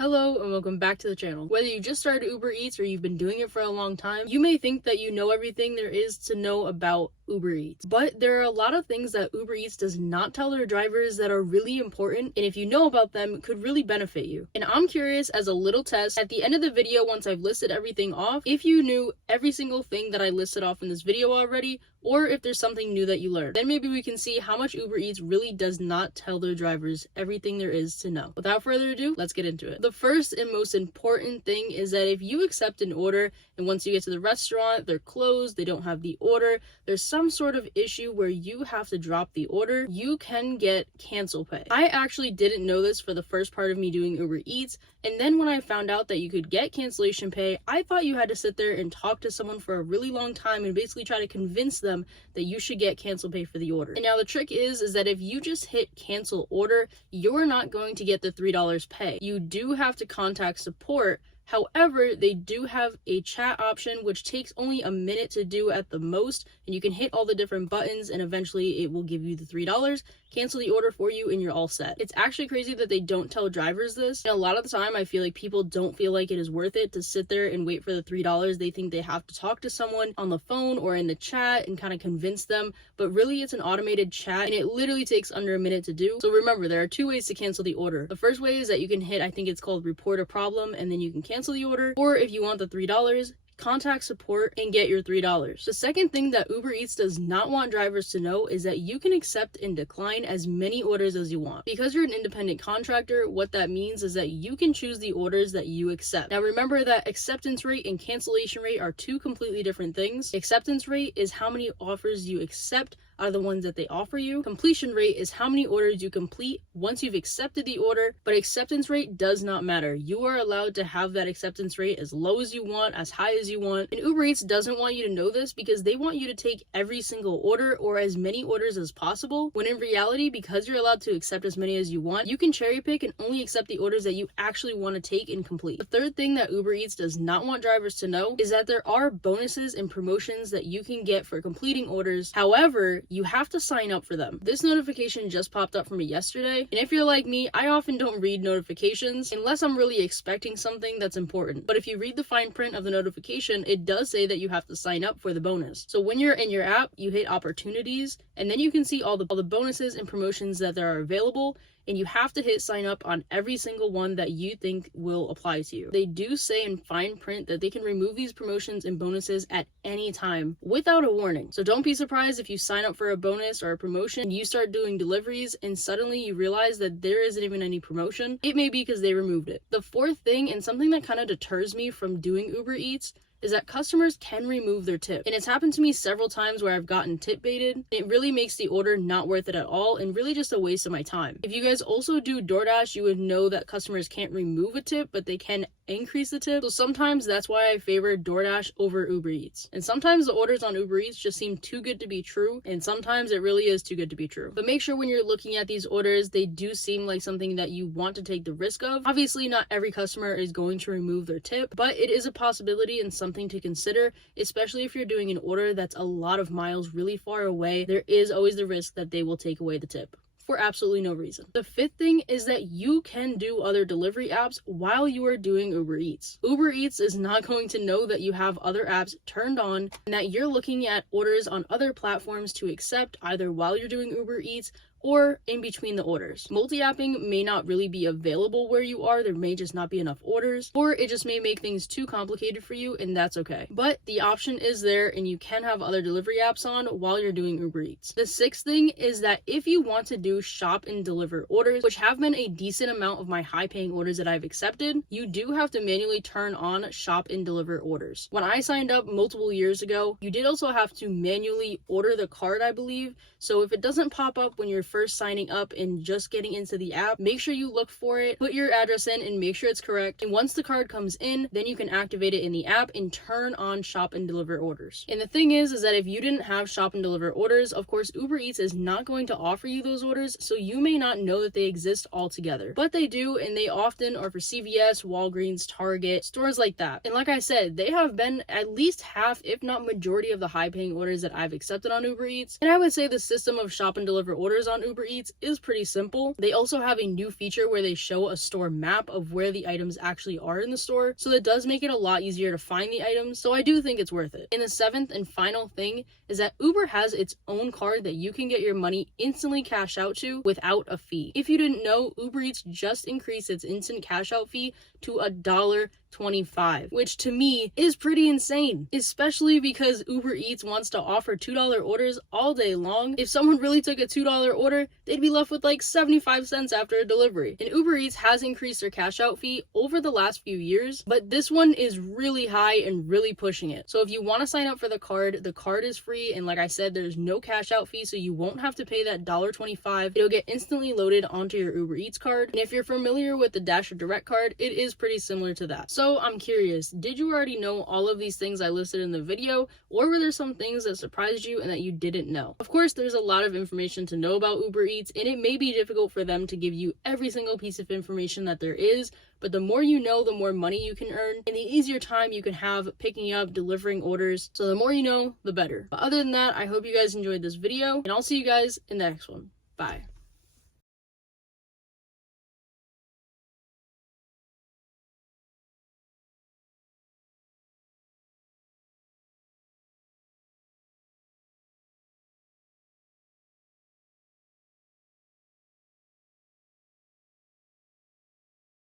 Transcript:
Hello and welcome back to the channel. Whether you just started Uber Eats or you've been doing it for a long time, you may think that you know everything there is to know about Uber Eats. But there are a lot of things that Uber Eats does not tell their drivers that are really important, and if you know about them, could really benefit you. And I'm curious, as a little test, at the end of the video, once I've listed everything off, if you knew every single thing that I listed off in this video already, or if there's something new that you learned. Then maybe we can see how much Uber Eats really does not tell their drivers everything there is to know. Without further ado, let's get into it. The first and most important thing is that if you accept an order and once you get to the restaurant, they're closed, they don't have the order, there's some sort of issue where you have to drop the order, you can get cancel pay. I actually didn't know this for the first part of me doing Uber Eats, and then when I found out that you could get cancellation pay, I thought you had to sit there and talk to someone for a really long time and basically try to convince them that you should get cancel pay for the order. And now the trick is that if you just hit cancel order, you're not going to get the $3 pay. You do have to contact support. However, they do have a chat option, which takes only a minute to do at the most, and you can hit all the different buttons and eventually it will give you the $3, cancel the order for you, and you're all set. It's actually crazy that they don't tell drivers this. And a lot of the time, I feel like people don't feel like it is worth it to sit there and wait for the $3. They think they have to talk to someone on the phone or in the chat and kind of convince them, but really it's an automated chat and it literally takes under a minute to do. So remember, there are two ways to cancel the order. The first way is that you can hit, I think it's called report a problem, and then you can cancel the order, or if you want the $3, contact support and get your $3. The second thing that Uber Eats does not want drivers to know is that you can accept and decline as many orders as you want. Because you're an independent contractor, what that means is that you can choose the orders that you accept. Now remember that acceptance rate and cancellation rate are two completely different things. Acceptance rate is how many offers you accept out of the ones that they offer you. Completion rate is how many orders you complete once you've accepted the order, but acceptance rate does not matter. You are allowed to have that acceptance rate as low as you want, as high as you want, and Uber Eats doesn't want you to know this because they want you to take every single order or as many orders as possible, when in reality, because you're allowed to accept as many as you want, you can cherry pick and only accept the orders that you actually want to take and complete. The third thing that Uber Eats does not want drivers to know is that there are bonuses and promotions that you can get for completing orders. However, you have to sign up for them. This notification just popped up for me yesterday, and if you're like me, I often don't read notifications unless I'm really expecting something that's important. But if you read the fine print of the notification, it does say that you have to sign up for the bonus. So when you're in your app, you hit opportunities, and then you can see all the bonuses and promotions that there are available, and you have to hit sign up on every single one that you think will apply to you. They do say in fine print that they can remove these promotions and bonuses at any time without a warning. So don't be surprised if you sign up for a bonus or a promotion and you start doing deliveries and suddenly you realize that there isn't even any promotion. It may be because they removed it. The fourth thing, and something that kind of deters me from doing Uber Eats, is that customers can remove their tip. And it's happened to me several times where I've gotten tip baited. It really makes the order not worth it at all and really just a waste of my time. If you guys also do DoorDash, you would know that customers can't remove a tip, but they can increase the tip. So sometimes that's why I favor DoorDash over Uber Eats. And sometimes the orders on Uber Eats just seem too good to be true, and sometimes it really is too good to be true. But make sure when you're looking at these orders, they do seem like something that you want to take the risk of. Obviously, not every customer is going to remove their tip, but it is a possibility and something to consider, especially if you're doing an order that's a lot of miles really far away. There is always the risk that they will take away the tip for absolutely no reason. The fifth thing is that you can do other delivery apps while you are doing Uber Eats. Uber Eats is not going to know that you have other apps turned on and that you're looking at orders on other platforms to accept either while you're doing Uber Eats or in between the orders. Multi-apping may not really be available where you are. There may just not be enough orders, or it just may make things too complicated for you, and that's okay. But the option is there, and you can have other delivery apps on while you're doing Uber Eats. The sixth thing is that if you want to do shop and deliver orders, which have been a decent amount of my high-paying orders that I've accepted, you do have to manually turn on shop and deliver orders. When I signed up multiple years ago, you did also have to manually order the card, I believe. So if it doesn't pop up when you're first signing up and just getting into the app, make sure you look for it, put your address in and make sure it's correct. And once the card comes in, then you can activate it in the app and turn on shop and deliver orders. And the thing is that if you didn't have shop and deliver orders, of course Uber Eats is not going to offer you those orders, so you may not know that they exist altogether. But they do, and they often are for CVS, Walgreens, Target, stores like that. And like I said, they have been at least half, if not majority of the high paying orders that I've accepted on Uber Eats. And I would say the system of shop and deliver orders on on Uber Eats is pretty simple. They also have a new feature where they show a store map of where the items actually are in the store, so that does make it a lot easier to find the items, so I do think it's worth it. And the seventh and final thing is that Uber has its own card that you can get your money instantly cash out to without a fee. If you didn't know, Uber Eats just increased its instant cash out fee to $1.25, which to me is pretty insane, especially because Uber Eats wants to offer $2 orders all day long. If someone really took a $2 order, they'd be left with like 75 cents after a delivery. And Uber Eats has increased their cash out fee over the last few years, but this one is really high and really pushing it. So if you want to sign up for the card is free, and like I said, there's no cash out fee, so you won't have to pay that $1.25. It'll get instantly loaded onto your Uber Eats card. And if you're familiar with the Dasher Direct card, it is pretty similar to that. So I'm curious, did you already know all of these things I listed in the video, or were there some things that surprised you and that you didn't know? Of course, there's a lot of information to know about Uber Eats, and it may be difficult for them to give you every single piece of information that there is, but the more you know, the more money you can earn, and the easier time you can have picking up, delivering orders. So the more you know, the better. But other than that, I hope you guys enjoyed this video, and I'll see you guys in the next one. Bye.